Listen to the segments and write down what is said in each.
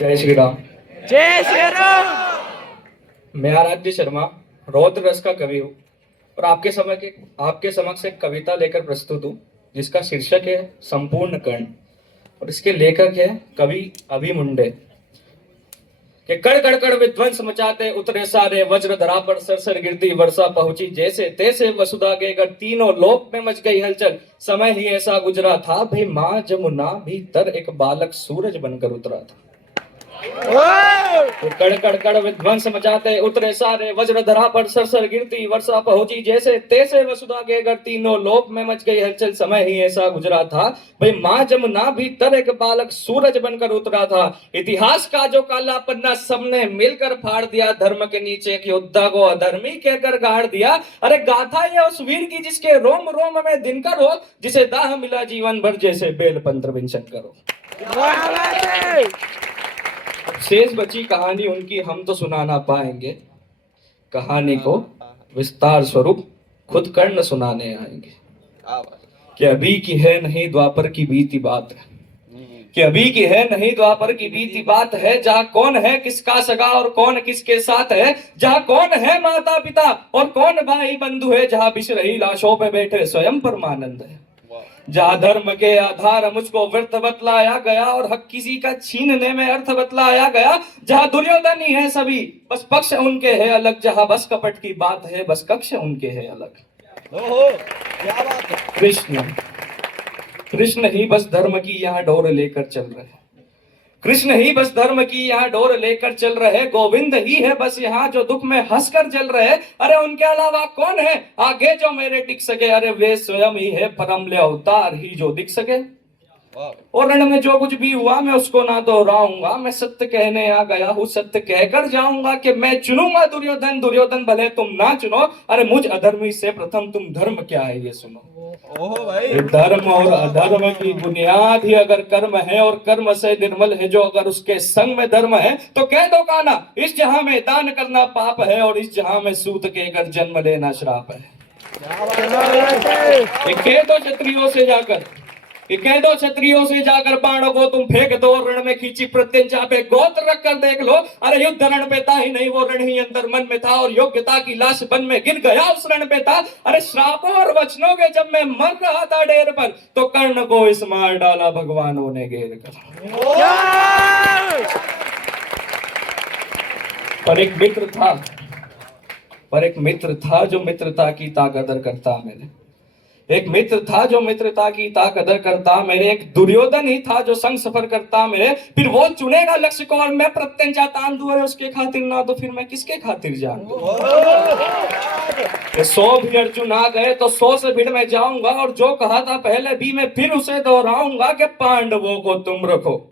जय श्री राम। जय श्री राम। मैं आराध्य शर्मा रौद्र रस का कवि हूँ और आपके समक्ष एक कविता लेकर प्रस्तुत हूँ जिसका शीर्षक है संपूर्ण कर्ण और इसके लेखक है कवि अभि मुंडे। कि कड़ कड़ कड़ विध्वंस मचाते उतरे सारे वज्र धरा पर सरसर गिरती वर्षा पहुंची जैसे तैसे वसुधा के घर तीनों लोक में मच गई हलचल। समय ही ऐसा गुजरा था भाई माँ जमुना भीतर एक बालक सूरज बनकर उतरा था। तो कड़ कड़ कड़ विध्वंस मचाते उतरे सारे वज्र धरा पर सरसर गिरती वर्षा पहुंची जैसे तैसे वसुधा के घर तीनों लोक में मच गई हलचल। समय ही ऐसा गुजरा था भाई माँ जमुना भीतर एक बालक सूरज बनकर उतरा था। इतिहास का जो काला पन्ना सबने मिलकर फाड़ दिया, धर्म के नीचे एक योद्धा को अधर्मी कहकर गाड़ दिया। अरे गाथा ये उस वीर की जिसके रोम रोम में दिनकर हो, जिसे दाह मिला जीवन भर जैसे बेलपंत्र बिन शंकर हो। शेष बची कहानी उनकी हम तो सुना ना पाएंगे, कहानी को विस्तार स्वरूप खुद कर्ण सुनाने आएंगे। कि अभी की है नहीं द्वापर की बीती बात है, कि अभी की है नहीं द्वापर की बीती बात है, जहाँ कौन है किसका सगा और कौन किसके साथ है, जहाँ कौन है माता पिता और कौन भाई बंधु है, जहाँ बिछ रही लाशों पे बैठे स्वयं परमानंद है। जहाँ धर्म के आधार मुझको व्यर्थ बतलाया गया और हक किसी का छीनने में अर्थ बतलाया गया, जहाँ दुर्योधन ही है सभी बस पक्ष उनके है अलग, जहाँ बस कपट की बात है बस कक्ष उनके है अलग। ओहो, क्या बात है। कृष्ण कृष्ण ही बस धर्म की यहाँ डोर लेकर चल रहे हैं, कृष्ण ही बस धर्म की यहाँ डोर लेकर चल रहे, गोविंद ही है बस यहाँ जो दुख में हंसकर चल रहे। अरे उनके अलावा कौन है आगे जो मेरे टिक सके, अरे वे स्वयं ही है परमले अवतार ही जो दिख सके। और रण में जो कुछ भी हुआ मैं उसको ना दोहराऊंगा, मैं सत्य कहने आ गया हूँ सत्य कहकर जाऊंगा। कि मैं चुनूंगा दुर्योधन, दुर्योधन भले तुम ना चुनो, अरे मुझ अधर्मी से प्रथम तुम धर्म क्या है ये सुनो। ओहो भाई। धर्म और अधर्म की बुनियाद ही अगर कर्म है और कर्म से निर्मल है जो अगर उसके संग में धर्म है, तो कह दो काना इस जहां में दान करना पाप है और इस जहां में सूत के घर जन्म लेना श्राप है। कह दो क्षत्रियों से जाकर, कह दो क्षत्रियों से जाकर बाणों को तुम फेंक दो, रण में खींची प्रत्यंचा पे गोत्र रख कर देख लो। अरे युद्ध रण पे था ही नहीं वो रण ही अंतर मन में था, और योग्यता की लाश बन में गिर गया उस रण पे था। अरे श्रापों और वचनों के जब मैं मर रहा था डेर पर, तो कर्ण को इस मार डाला भगवानों ने घेर कर। पर एक मित्र था जो मित्रता की ताकदर करता मेरे, एक मित्र था जो मित्रता की ताकदर करता मेरे, एक दुर्योधन ही था जो संग सफर करता मेरे। फिर वो चुनेगा लक्ष्य को और मैं प्रत्यंचा तान दूं, अरे उसके खातिर ना तो फिर मैं किसके खातिर जान दूं। 100 भी अर्जुन आ गए तो 100 से भिड़ में जाऊंगा, और जो कहा था पहले भी मैं फिर उसे दोहराऊंगा कि पांडवों को तुम रखो,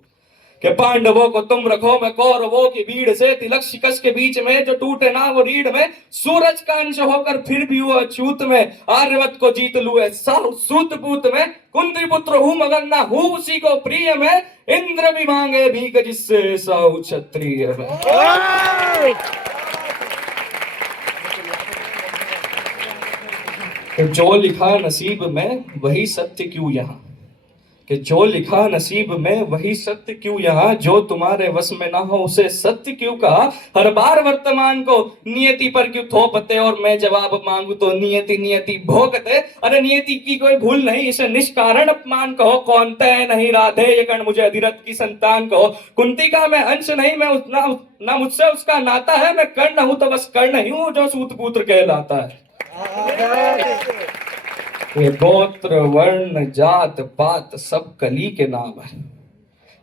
कि पांडवों को तुम रखो, मैं कौरवों की भीड़ से तिलक शिकस के बीच में जो टूटे ना वो रीढ़ में, सूरज का अंश होकर फिर भी वो अछूत में, आर्यवत को जीत लूं सूत पूत में, कुंती पुत्र हूं मगर ना हूं उसी को प्रिय में, इंद्र भी मांगे भीख जिससे साहु क्षत्रिय में। तो जो लिखा नसीब में वही सत्य क्यों यहाँ, कि जो लिखा नसीब में वही सत्य क्यों यहाँ, जो तुम्हारे वश में ना हो उसे सत्य क्यों कहा। हर बार वर्तमान को नियति पर क्यों थोपते, और मैं जवाब मांगू तो नियति नियति भोगते। अरे नियति की कोई भूल नहीं इसे निष्कारण अपमान कहो, कौन तय नहीं राधे ये कर्ण मुझे अधिरथ की संतान कहो। कुंती का मैं अंश नहीं, मैं ना मुझसे उसका नाता है, मैं कर्ण हूं तो बस कर्ण ही हूं जो सूत पुत्र कहलाता है। कि गोत्र वर्ण जात पात सब कली के नाम है,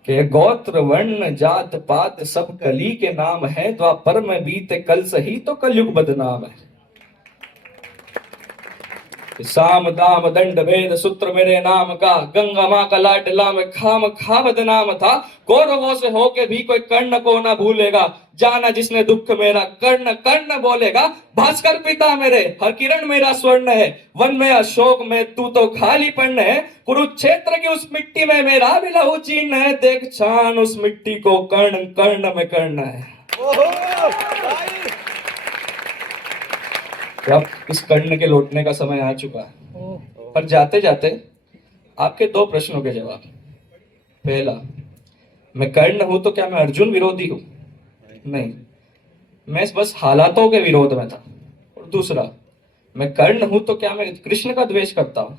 कि गोत्र वर्ण जात पात सब कली के नाम है, द्वापर में बीते कल सही तो कलयुग बदनाम है। साम दाम दंड भेद सूत्र मेरे नाम का, गंगा माँ का लाडला में खाम खा बदनाम था। कौरवों से होके भी कोई कर्ण को ना भूलेगा, जाना जिसने दुख मेरा कर्ण कर्ण बोलेगा। भास्कर पिता मेरे हर किरण मेरा स्वर्ण है, वन में अशोक में तू तो खाली पन्न है। कुरुक्षेत्र की उस मिट्टी में मेरा भी लहू चिन्ह है, देख छान उस मिट्टी को कर्ण कर्ण में कर्ण है। अब इस कर्ण के लौटने का समय आ चुका है, पर जाते जाते आपके 2 प्रश्नों के जवाब। पहला, मैं कर्ण हूं तो क्या मैं अर्जुन विरोधी हूं? नहीं, मैं बस हालातों के विरोध में था। और दूसरा, मैं कर्ण हूं तो क्या मैं कृष्ण का द्वेष करता हूं?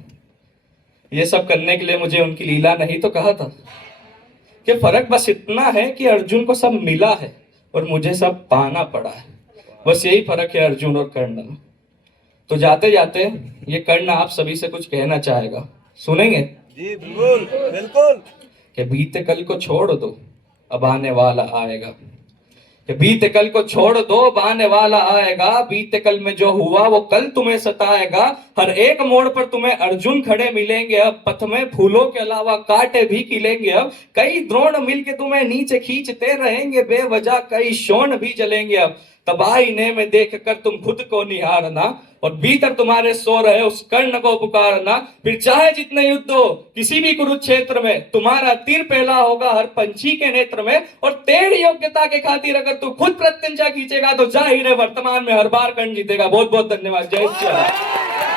ये सब करने के लिए मुझे उनकी लीला नहीं तो कहा था कि फर्क बस इतना है कि अर्जुन को सब मिला है और मुझे सब पाना पड़ा है। बस यही फर्क है अर्जुन और कर्ण में। तो जाते जाते ये कर्ण आप सभी से कुछ कहना चाहेगा, सुनेंगे? जी बिल्कुल बिल्कुल। कि बीते कल को छोड़ दो, अब आने वाला आएगा। कि बीते कल को छोड़ दो, अब आने वाला आएगा। बीते कल में जो हुआ वो कल तुम्हें सताएगा। हर एक मोड़ पर तुम्हें अर्जुन खड़े मिलेंगे। अब पथ में फूलों के अलावा कांटे भी खिलेंगे। अब कई द्रोण मिलके तुम्हें नीचे खींचते रहेंगे बेवजह, कई शोण भी जलेंगे। अब तब आईने में देख कर तुम खुद को निहारना और भीतर तुम्हारे सो रहे उस कर्ण को पुकारना। फिर चाहे जितने युद्ध हो किसी भी कुरुक्षेत्र में, तुम्हारा तीर पहला होगा हर पंछी के नेत्र में। और तेरी योग्यता के खातिर अगर तू खुद प्रत्यंचा खींचेगा तो जाहिर है वर्तमान में हर बार कर्ण जीतेगा। बहुत बहुत धन्यवाद। जय श्री राम।